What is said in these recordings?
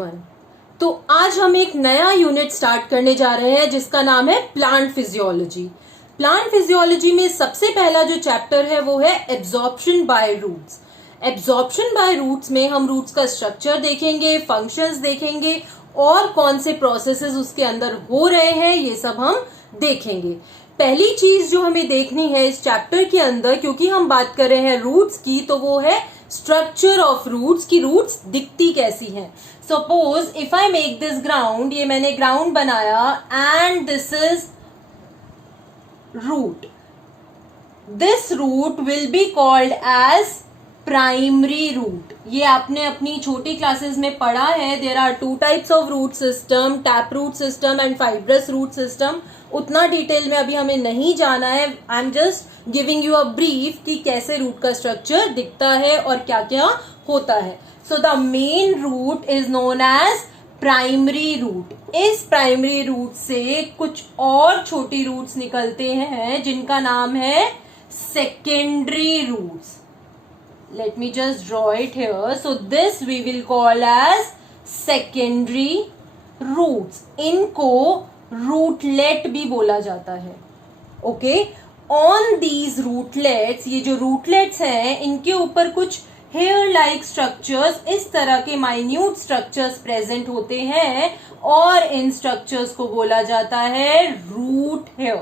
Everyone. तो आज हम एक नया यूनिट स्टार्ट करने जा रहे हैं जिसका नाम है प्लांट फिजियोलॉजी। प्लांट फिजियोलॉजी में सबसे पहला जो चैप्टर है वो है absorption by roots. Absorption by roots में हम रूट्स का स्ट्रक्चर देखेंगे, फंक्शंस देखेंगे और कौन से प्रोसेसेस उसके अंदर हो रहे हैं ये सब हम देखेंगे। पहली चीज जो हमें देखनी है इस चैप्टर के अंदर, क्योंकि हम बात कर रहे हैं रूट्स की, तो वो है स्ट्रक्चर ऑफ रूट्स की रूट्स दिखती कैसी हैं। Suppose if I make this ground, ये मैंने ग्राउंड बनाया and this is root. This root will be called as primary root. ये आपने अपनी छोटी क्लासेस में पढ़ा है। There are two types of root system, tap root system and fibrous root system. उतना डिटेल में अभी हमें नहीं जाना है। I am just giving you a brief कि कैसे रूट का स्ट्रक्चर दिखता है और क्या क्या होता है। So the main root is known as primary root. इस प्राइमरी रूट से कुछ और छोटी रूट्स निकलते हैं जिनका नाम है secondary roots. Let me just draw it here. So this we will call as secondary roots. इनको rootlet भी बोला जाता है। Okay? On these rootlets, ये जो rootlets हैं, इनके ऊपर कुछ hair like structures, इस तरह के minute structures present होते हैं और इन structures को बोला जाता है root hair.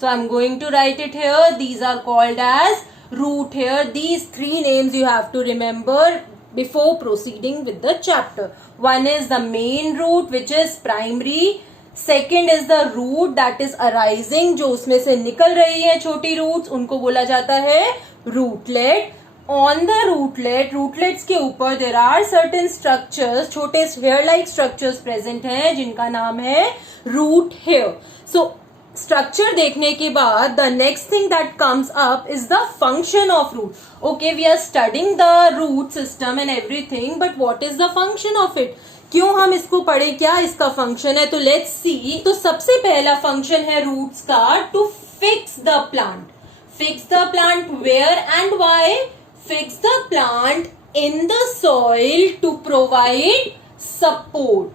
So I'm going to write it here. These are called as root hair. These three names you have to remember before proceeding with the chapter. One is the main root which is primary. Second is the root that is arising, जो उसमें से निकल रही है छोटी roots, उनको बोला जाता है rootlet. On the rootlet, rootlets के ऊपर there are certain structures, छोटे hair like structures present हैं जिनका नाम है root hair. So स्ट्रक्चर देखने के बाद the next thing that comes up is the function of root. Okay, we are studying the root system and everything, but what is the function of it? क्यों हम इसको पढ़े, क्या इसका function है? तो लेट्स सी। तो सबसे पहला फंक्शन है रूट्स का to fix the plant. Fix the plant where and why? Fix the plant in the soil to provide support.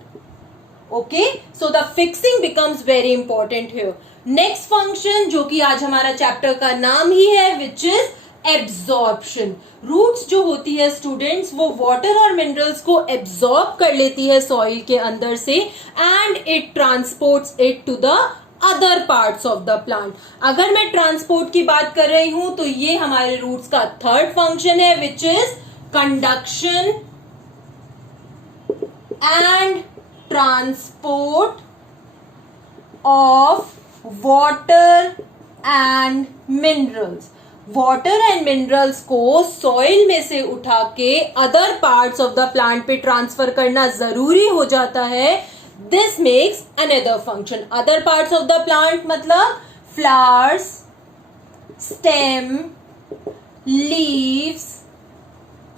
Okay, so the fixing becomes very important here. Next function जो कि आज हमारा chapter का नाम ही है, which is absorption. Roots जो होती है स्टूडेंट्स, वो वाटर और मिनरल्स को एब्जॉर्ब कर लेती है सॉइल के अंदर से and it transports it to the other parts of the plant. अगर मैं ट्रांसपोर्ट की बात कर रही हूं तो ये हमारे रूट्स का थर्ड फंक्शन है, which is conduction and transport of water and minerals. Water and minerals को सॉइल में से उठा के other parts of the plant पे ट्रांसफर करना जरूरी हो जाता है। This makes another function. Other parts of the plant मतलब flowers, stem, leaves,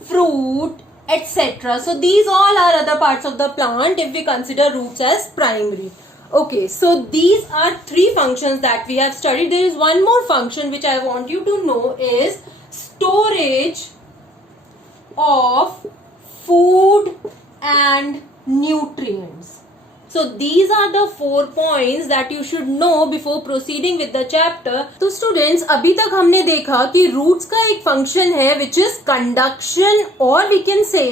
fruit, etc. So these all are other parts of the plant if we consider roots as primary. Okay, so these are three functions that we have studied. There is one more function which I want you to know is storage of food and nutrients. So these are the 4 points that you should know before proceeding with the chapter. तो students, अभी तक हमने देखा कि roots का एक function है which is conduction or we can say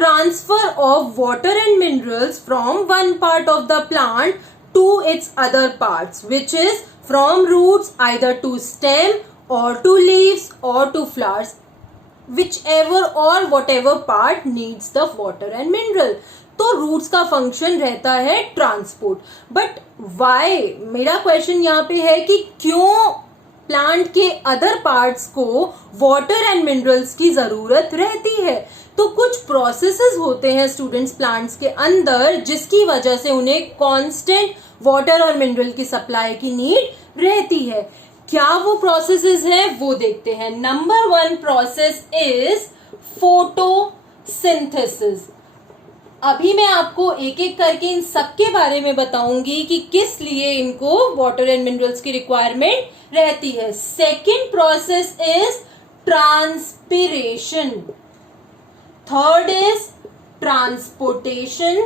transfer of water and minerals from one part of the plant to its other parts, which is from roots either to stem or to leaves or to flowers, whichever or whatever part needs the water and mineral. तो roots का function रहता है transport. But why, मेरा question यहाँ पे है कि क्यों प्लांट के अदर पार्ट्स को वाटर एंड मिनरल्स की जरूरत रहती है? तो कुछ प्रोसेसेस होते हैं स्टूडेंट्स प्लांट्स के अंदर जिसकी वजह से उन्हें कांस्टेंट वाटर और मिनरल की सप्लाई की नीड रहती है। क्या वो प्रोसेसेस हैं वो देखते हैं। Number 1 process is photosynthesis. अभी मैं आपको एक एक करके इन सब के बारे में बताऊंगी कि किस लिए इनको वाटर एंड मिनरल्स की रिक्वायरमेंट रहती है। Second process is transpiration, third is transportation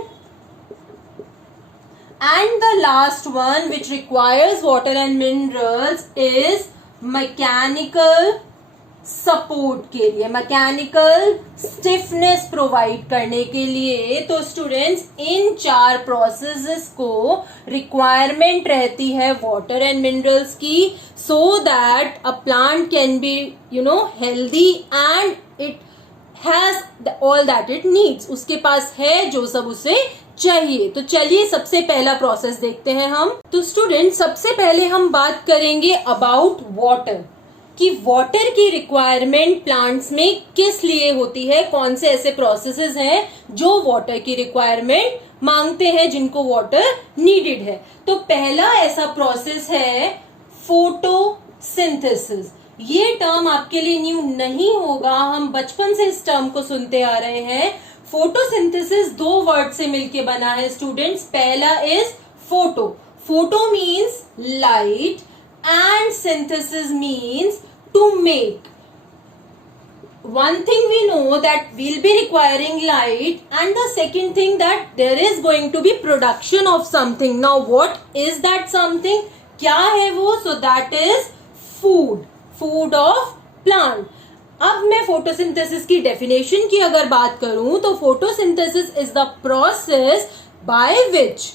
And the last one which requires water and minerals is mechanical support के लिए, मैकेनिकल स्टिफनेस प्रोवाइड करने के लिए। तो स्टूडेंट्स इन 4 प्रोसेसेस को रिक्वायरमेंट रहती है वाटर एंड मिनरल्स की, so that a plant can be healthy and it has all that it needs. उसके पास है जो सब उसे चाहिए। तो चलिए सबसे पहला प्रोसेस देखते हैं हम। तो स्टूडेंट सबसे पहले हम बात करेंगे अबाउट वाटर, कि वाटर की रिक्वायरमेंट प्लांट्स में किस लिए होती है, कौन से ऐसे प्रोसेसेस हैं जो वाटर की रिक्वायरमेंट मांगते हैं, जिनको वाटर नीडेड है। तो पहला ऐसा प्रोसेस है फोटोसिंथेसिस। ये टर्म आपके लिए न्यू नहीं होगा, हम बचपन से इस टर्म को सुनते आ रहे हैं। फोटोसिंथेसिस 2 वर्ड से मिलके बना है स्टूडेंट्स। पहला is photo, photo means light and synthesis means to make. One thing we know that we'll be requiring light, and the second thing that there is going to be production of something. Now what is that something? क्या है वो? So that is food, food of plant. अब मैं photosynthesis की definition की अगर बात करूं तो photosynthesis is the process by which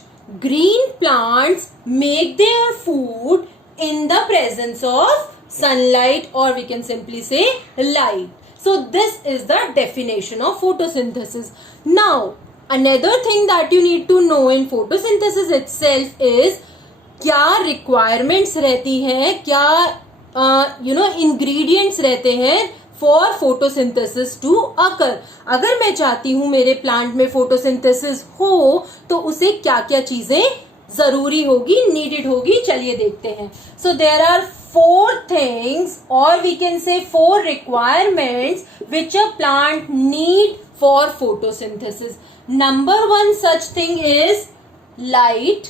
green plants make their food in the presence of sunlight, or we can simply say light. So this is the definition of photosynthesis. Now another thing that you need to know in photosynthesis itself is क्या requirements रहती हैं, क्या ingredients रहते हैं for photosynthesis to occur. अगर मैं चाहती हूं मेरे प्लांट में photosynthesis हो तो उसे क्या क्या चीजें जरूरी होगी, नीडेड होगी, चलिए देखते हैं। So there are 4 things or we can say 4 requirements which a plant need for photosynthesis. Number 1 such thing is light.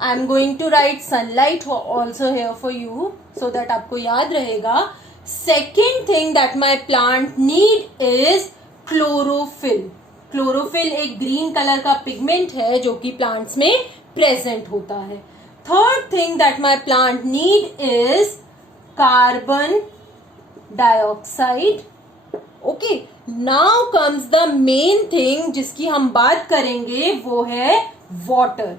I am going to write sunlight also here for you so that आपको याद रहेगा। Second thing that my plant need is chlorophyll. Chlorophyll एक green colour का pigment है जो कि plants में present होता है। Third thing that my plant need is carbon dioxide. Okay, now comes the main thing जिसकी हम बात करेंगे, वो है वाटर।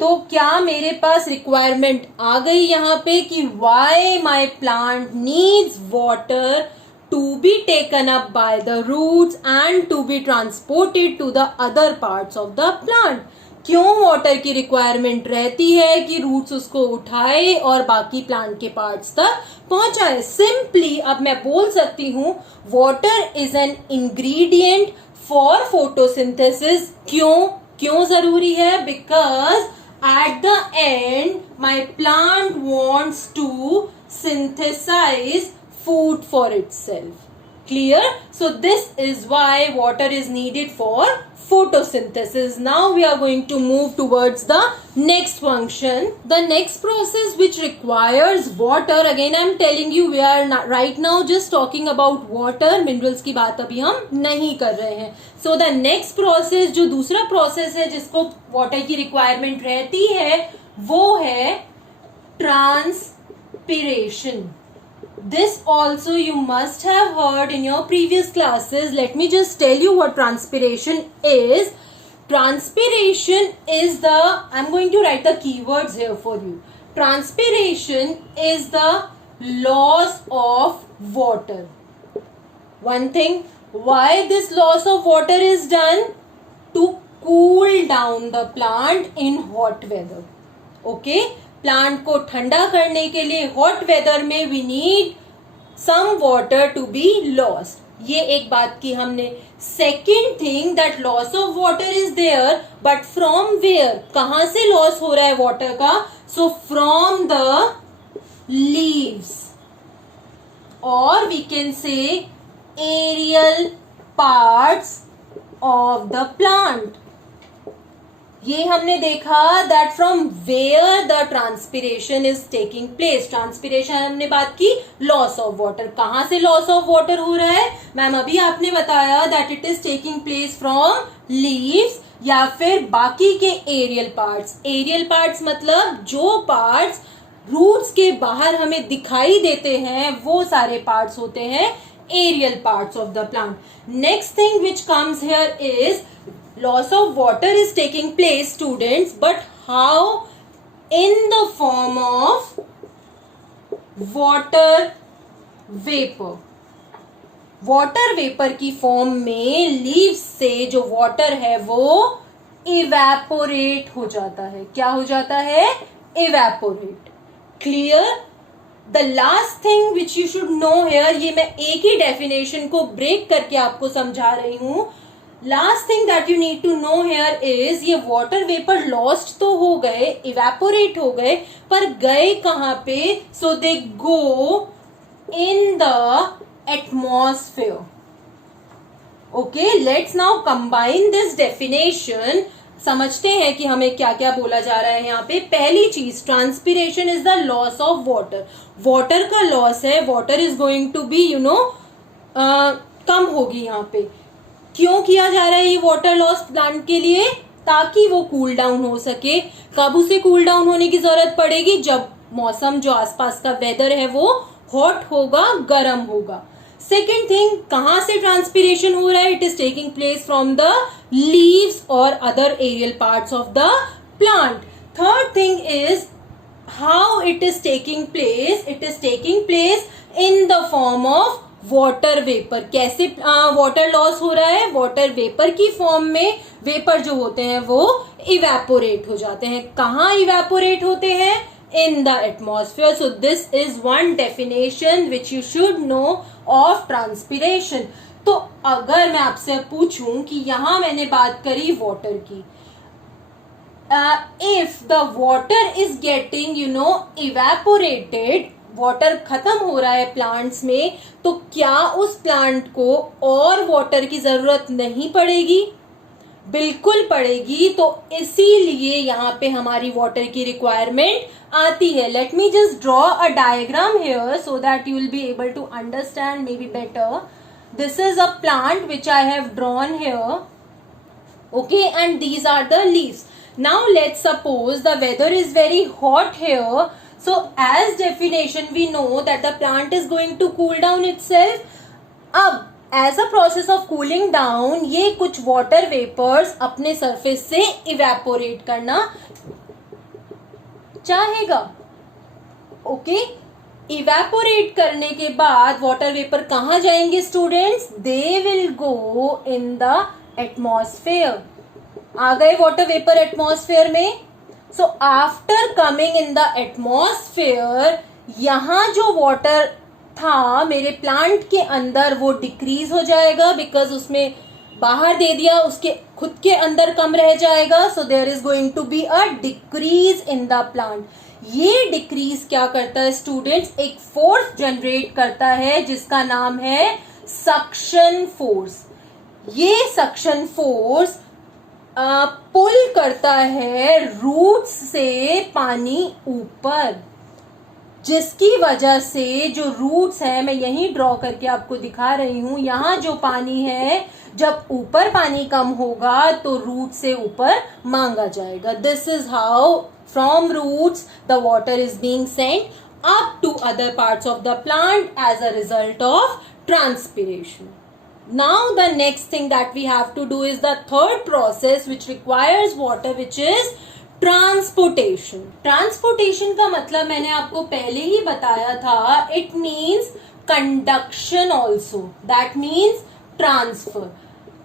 तो क्या मेरे पास रिक्वायरमेंट आ गई यहाँ पे कि why my plant needs water to be taken up by the roots and to be transported to the other parts of the plant. क्यों वाटर की रिक्वायरमेंट रहती है कि रूट्स उसको उठाए और बाकी प्लांट के पार्ट्स तक पहुंचाए? सिंपली अब मैं बोल सकती हूं water is an ingredient for photosynthesis. क्यों जरूरी है? Because at the end my plant wants to synthesize food for itself. Clear? So this is why water is needed for photosynthesis. Now we are going to move towards the next function. The next process which requires water, again I am telling you we are not, right now just talking about water, minerals की बात अभी हम नहीं कर रहे हैं. So the next process, जो दूसरा process है जिसको water की requirement रहती है, वो है transpiration. This also you must have heard in your previous classes. Let me just tell you what transpiration is. Transpiration is the, I'm going to write the keywords here for you. Transpiration is the loss of water. One thing, why this loss of water is done? To cool down the plant in hot weather. Okay? Plant को ठंडा करने के लिए hot weather में we need some water to be lost. ये एक बात की हमने। Second thing that loss of water is there, but from where, कहां से लॉस हो रहा है वाटर का? So from the leaves or we can say aerial parts of the plant. ये हमने देखा that from where the transpiration is taking place. Transpiration हमने बात की लॉस ऑफ वाटर, कहां से लॉस ऑफ वाटर हो रहा है? मैम अभी आपने बताया that it is taking place from leaves या फिर बाकी के एरियल पार्ट्स। एरियल पार्ट्स मतलब जो पार्ट्स रूट्स के बाहर हमें दिखाई देते हैं वो सारे पार्ट्स होते हैं aerial parts of the plant. Next thing which comes here is loss of water is taking place, students, but how? In the form of water vapor। Water vapour की फॉर्म में लीव्स से जो water है वो evaporate हो जाता है। क्या हो जाता है? Evaporate. Clear? The last thing which you should know here, ये मैं एक ही डेफिनेशन को ब्रेक करके आपको समझा रही हूं। Last thing that you need to know here is, ये वाटर वेपर लॉस्ट तो हो गए, इवेपोरेट हो गए, पर गए कहां पे? So they go in the atmosphere. Okay, let's now combine this definition. समझते हैं कि हमें क्या क्या बोला जा रहा है यहाँ पे। पहली चीज, transpiration is the loss of water. Water का लॉस है, water is going to be कम होगी यहाँ पे। क्यों किया जा रहा है ये वाटर लॉस प्लांट के लिए? ताकि वो कूल डाउन हो सके। कब उसे कूल डाउन होने की जरूरत पड़ेगी? जब मौसम, जो आसपास का वेदर है वो हॉट होगा, गर्म होगा। सेकेंड थिंग, कहां से ट्रांसपिरेशन हो रहा है? It is taking place from the leaves और other aerial parts of the plant. Third thing is how it is taking place. It is taking place in the form of water vapour. कैसे water loss हो रहा है? Water vapour की form में। Vapour जो होते हैं वो इवेपोरेट हो जाते हैं। कहाँ इवेपोरेट होते हैं? इन the atmosphere. So this is one definition which you should no of transpiration. तो अगर मैं आपसे पूछूं कि यहां मैंने बात करी वाटर की, if the water is getting evaporated, water खत्म हो रहा है प्लांट्स में, तो क्या उस प्लांट को और वाटर की जरूरत नहीं पड़ेगी? बिल्कुल पड़ेगी। तो इसीलिए यहाँ पे हमारी वाटर की रिक्वायरमेंट आती है। Let me just draw a diagram here so that you will be able to understand maybe better. This is a plant which I have drawn here, okay, and these are the leaves. Now let's suppose the weather is very hot here. So as definition we know that the plant is going to cool down itself. अब as a process of cooling down ये कुछ water vapors अपने surface से evaporate करना चाहेगा। okay? evaporate करने के बाद water vapor कहाँ जाएंगे students? They will go in the atmosphere। आ गए water vapor atmosphere में। So after coming in the atmosphere, यहाँ जो water था मेरे प्लांट के अंदर वो डिक्रीज हो जाएगा, बिकॉज उसमें बाहर दे दिया, उसके खुद के अंदर कम रह जाएगा। So there is going to be a decrease in the plant. ये डिक्रीज क्या करता है स्टूडेंट्स? एक फोर्स जनरेट करता है जिसका नाम है सक्शन फोर्स। ये सक्शन फोर्स पुल करता है रूट्स से पानी ऊपर, जिसकी वजह से जो रूट्स है, मैं यही ड्रॉ करके आपको दिखा रही हूं, यहाँ जो पानी है जब ऊपर पानी कम होगा तो रूट से ऊपर मांगा जाएगा। This is how from roots the water is being sent up to other parts of the plant as a result of transpiration. Now the next thing that we have to do is the third process which requires water, which is transportation. Transportation का मतलब मैंने आपको पहले ही बताया था, it means conduction also. That means transfer.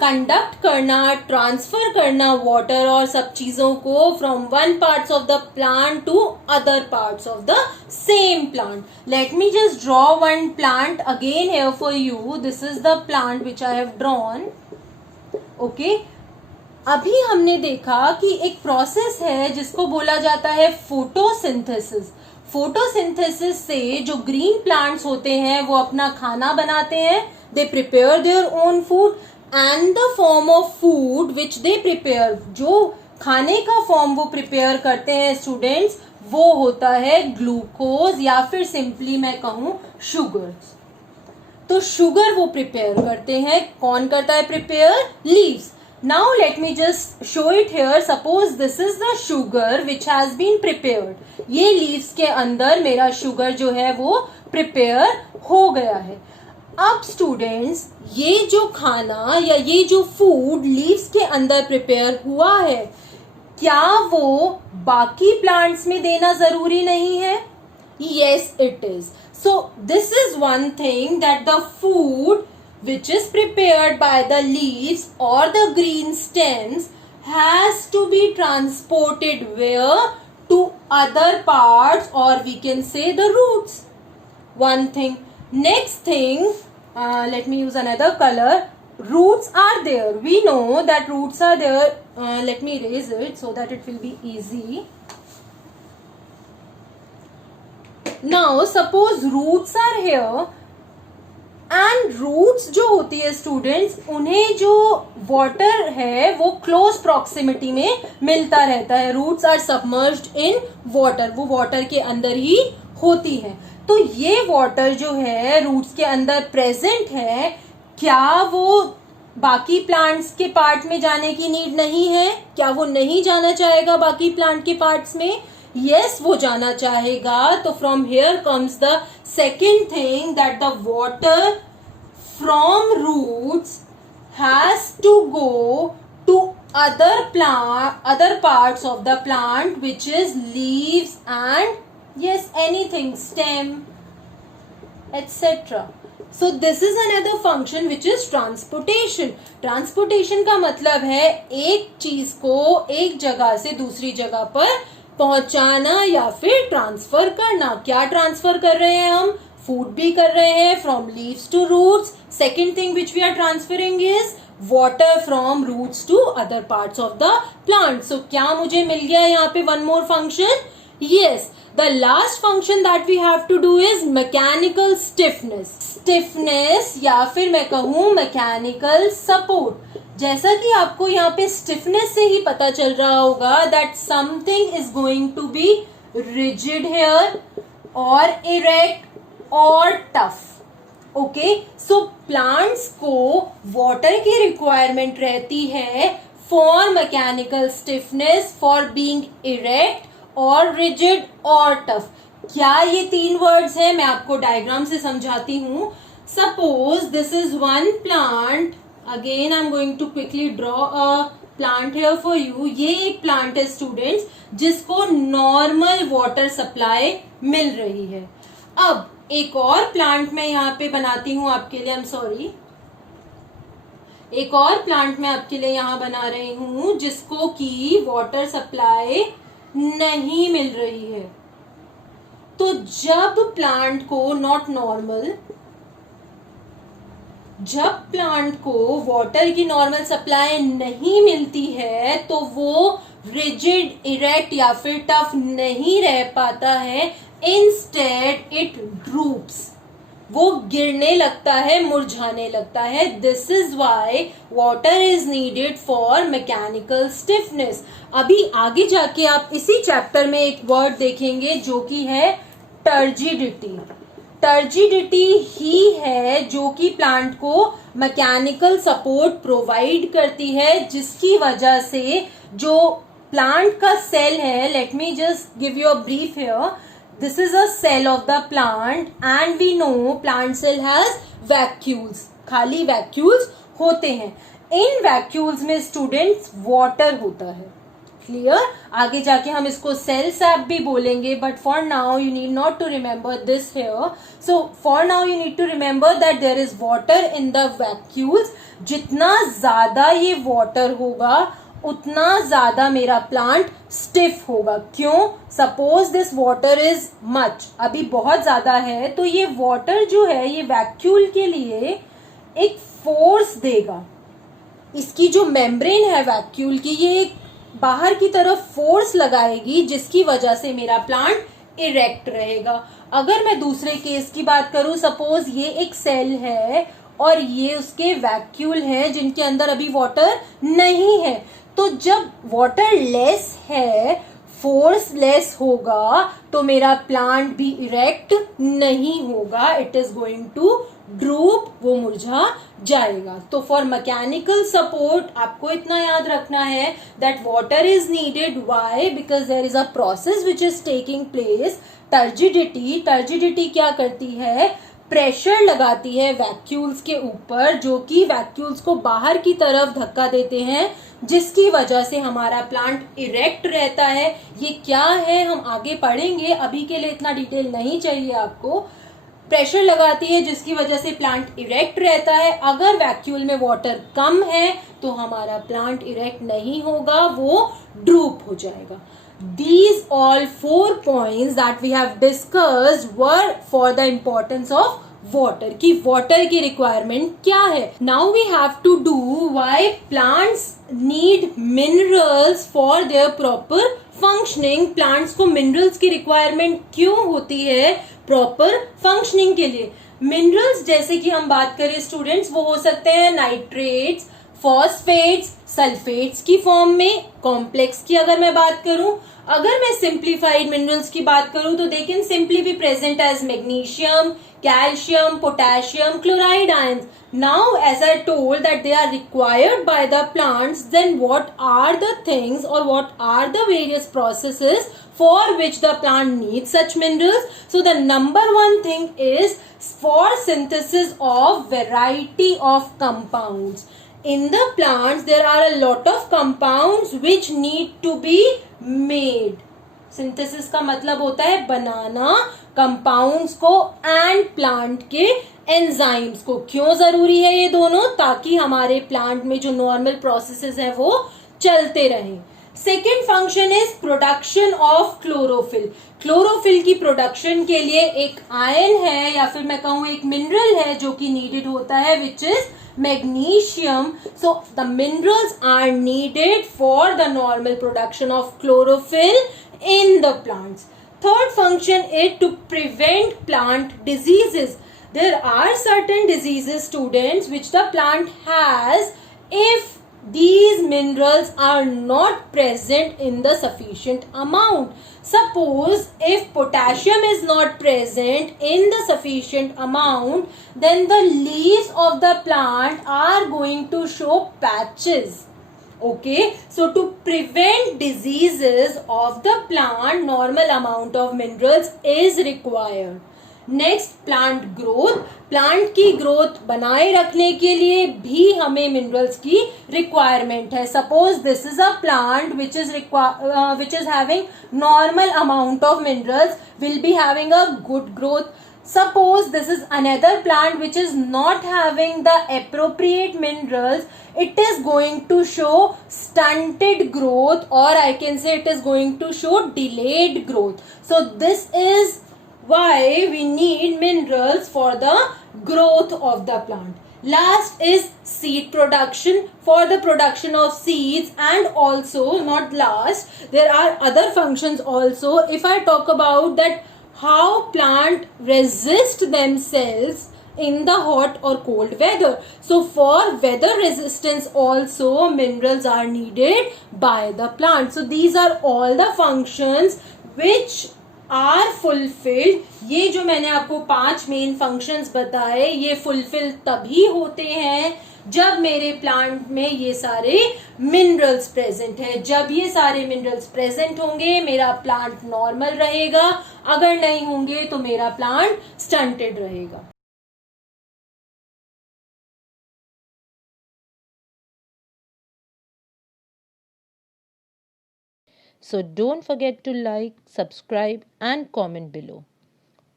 Conduct करना, transfer करना water और सब चीजों को from one parts of the plant to other parts of the same plant. Let me just draw one plant again here for you. This is the plant which I have drawn. Okay, अभी हमने देखा कि एक process है जिसको बोला जाता है फोटोसिंथेसिस. फोटोसिंथेसिस से जो ग्रीन प्लांट्स होते हैं वो अपना खाना बनाते हैं. They prepare their own food and the form of food which they prepare, जो खाने का फॉर्म वो प्रिपेयर करते हैं स्टूडेंट्स, वो होता है ग्लूकोज या फिर सिंपली मैं कहूं शुगर. तो शुगर वो प्रिपेयर करते हैं. कौन करता है prepare? Leaves. Now let me just show it here. Suppose this is the sugar which has been prepared. ये leaves के अंदर मेरा sugar जो है वो prepare हो गया है. अब स्टूडेंट्स ये जो खाना या ये जो फूड लीव्स के अंदर प्रिपेयर हुआ है, क्या वो बाकी प्लांट्स में देना जरूरी नहीं है? Yes, it is. So this is one thing, that the food which is prepared by the leaves or the green stems has to be transported where? To other parts, or we can say the roots. One thing. Next thing, let me use another color. Roots are there. We know that roots are there. Let me erase it so that it will be easy. Now suppose roots are here, and roots जो होती है students, उन्हें जो water है वो close proximity में मिलता रहता है. Roots are submerged in water, वो वाटर के अंदर ही होती है. तो ये वाटर जो है रूट्स के अंदर प्रेजेंट है, क्या वो बाकी प्लांट्स के पार्ट में जाने की नीड नहीं है? क्या वो नहीं जाना चाहेगा बाकी प्लांट के पार्ट्स में? Yes, वो जाना चाहेगा. तो from here comes the second thing, that the water from roots has to go to other parts of the plant, which is leaves and yes, anything, stem, etc. So this is another function which is transportation. Transportation का मतलब है एक चीज को एक जगह से दूसरी जगह पर पहुंचाना या फिर ट्रांसफर करना. क्या ट्रांसफर कर रहे हैं हम? फूड भी कर रहे हैं, from leaves to roots. Second thing which we are transferring is water from roots to other parts of the plant. So क्या मुझे मिल गया यहाँ पे one more function? Yes, the last function that we have to do is mechanical stiffness. Stiffness या फिर मैं कहूं मैकेनिकल सपोर्ट. जैसा कि आपको यहाँ पे स्टिफनेस से ही पता चल रहा होगा that something is going to be rigid here और इरेक्ट और टफ. ओके, सो प्लांट्स को वाटर की रिक्वायरमेंट रहती है for mechanical stiffness, for being erect और रिजिड और टफ. क्या ये तीन वर्ड्स है? मैं आपको डायग्राम से समझाती हूं. Suppose this is one plant. Again, I'm going to quickly draw a plant here for you. ये एक प्लांट है स्टूडेंट्स जिसको नॉर्मल वाटर सप्लाई मिल रही है. अब एक और प्लांट मैं यहाँ पे बनाती हूँ आपके लिए. आई एम सॉरी, एक और प्लांट मैं आपके लिए यहाँ बना रही हूँ जिसको की वाटर सप्लाई नहीं मिल रही है. तो जब प्लांट को नॉट नॉर्मल, जब प्लांट को वाटर की नॉर्मल सप्लाई नहीं मिलती है तो वो रिजिड, इरेक्ट या फिर टफ नहीं रह पाता है. इंस्टेड इट ड्रूप्स, वो गिरने लगता है, मुरझाने लगता है. This is why water is needed for mechanical stiffness. अभी आगे जाके आप इसी चैप्टर में एक वर्ड देखेंगे जो कि है टर्जिडिटी. टर्जिडिटी ही है जो कि प्लांट को मैकेनिकल सपोर्ट प्रोवाइड करती है, जिसकी वजह से जो प्लांट का सेल है, let me just give you a brief here. This is a cell of the plant and we know plant cell has vacuoles. खाली वैक्यूल्स होते हैं. इन वैक्यूल्स में स्टूडेंट्स वाटर होता है. क्लियर? आगे जाके हम इसको सेल सैप भी बोलेंगे, but for now you need not to remember this here. So for now you need to remember that there is water in the vacuoles. जितना ज्यादा ये वाटर होगा उतना ज्यादा मेरा प्लांट स्टिफ होगा. क्यों? Suppose this water is much, अभी बहुत ज्यादा है, तो ये वाटर जो है ये वैक्यूल के लिए एक फोर्स देगा. इसकी जो मेम्ब्रेन है वैक्यूल की, ये एक बाहर की तरफ फोर्स लगाएगी जिसकी वजह से मेरा प्लांट इरेक्ट रहेगा. अगर मैं दूसरे केस की बात करूं, सपोज ये एक सेल है और ये उसके वैक्यूल है जिनके अंदर अभी वाटर नहीं है. तो जब वाटर लेस है, फोर्स लेस होगा तो मेरा प्लांट भी इरेक्ट नहीं होगा, it is going to droop, वो मुरझा जाएगा। तो फॉर मैकेनिकल सपोर्ट आपको इतना याद रखना है that water is needed, why, because there is a process which is taking place, turgidity. Turgidity क्या करती है, प्रेशर लगाती है वैक्यूल्स के ऊपर, जो कि वैक्यूल्स को बाहर की तरफ धक्का देते हैं, जिसकी वजह से हमारा प्लांट इरेक्ट रहता है। ये क्या है हम आगे पढ़ेंगे, अभी के लिए इतना डिटेल नहीं चाहिए आपको। प्रेशर लगाती है जिसकी वजह से प्लांट इरेक्ट रहता है। अगर वैक्यूल में वाटर कम है तो हमारा प्लांट इरेक्ट नहीं होगा, वो ड्रूप हो जाएगा। These all 4 points that we have discussed were for the importance of water, कि water की requirement क्या है। Now we have to do why plants need minerals for their proper functioning। plants को minerals की requirement क्यों होती है proper functioning के लिए। minerals जैसे कि हम बात करें स्टूडेंट्स, वो हो सकते हैं नाइट्रेट्स, फॉस्फेट्स, सल्फेट्स की फॉर्म में। कॉम्प्लेक्स की अगर मैं बात करूं, अगर मैं सिंप्लीफाइड मिनरल्स की बात करूं तो they can simply be present as magnesium, calcium, potassium, chloride ions. Now, as I told that they are required by the plants, then what are the things or what are the various processes for which the plant needs such minerals? So, the number one thing is for synthesis of variety of compounds. In the plants, there are a lot of compounds which need to be made. Synthesis का मतलब होता है बनाना compounds को and plant के enzymes को। क्यों जरूरी है ये दोनों, ताकि हमारे प्लांट में जो नॉर्मल प्रोसेसेस है वो चलते रहें। Second function is production of chlorophyll. Chlorophyll की प्रोडक्शन के लिए एक आयन है या फिर मैं कहूं एक मिनरल है जो कि नीडेड होता है, which is magnesium. So the minerals are needed for the normal production of chlorophyll in the plants. Third function is to prevent plant diseases. There are certain diseases, students, which the plant has if these minerals are not present in the sufficient amount. Suppose if potassium is not present in the sufficient amount, then the leaves of the plant are going to show patches. Okay, so to prevent diseases of the plant, normal amount of minerals is required. Next plant growth. Plant की growth बनाए रखने के लिए भी हमें minerals की requirement है। Suppose this is a plant which is having normal amount of minerals, will be having a good growth. Suppose this is another plant which is not having the appropriate minerals, it is going to show stunted growth, or I can say it is going to show delayed growth. So this is why we need minerals for the growth of the plant. Last is seed production. For the production of seeds, and also not last, there are other functions also. If I talk about that how plant resist themselves in the hot or cold weather. So for weather resistance also minerals are needed by the plant. So these are all the functions which are fulfilled. ये जो मैंने आपको 5 main functions बताए, ये fulfil तभी होते हैं जब मेरे प्लांट में ये सारे मिनरल्स प्रेजेंट है। जब ये सारे मिनरल्स प्रेजेंट होंगे मेरा प्लांट नॉर्मल रहेगा, अगर नहीं होंगे तो मेरा प्लांट स्टंटेड रहेगा। So don't forget to like, subscribe and comment below.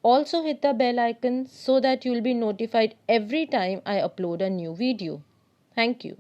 Also hit the bell icon so that you'll be notified every time I upload a new video. Thank you.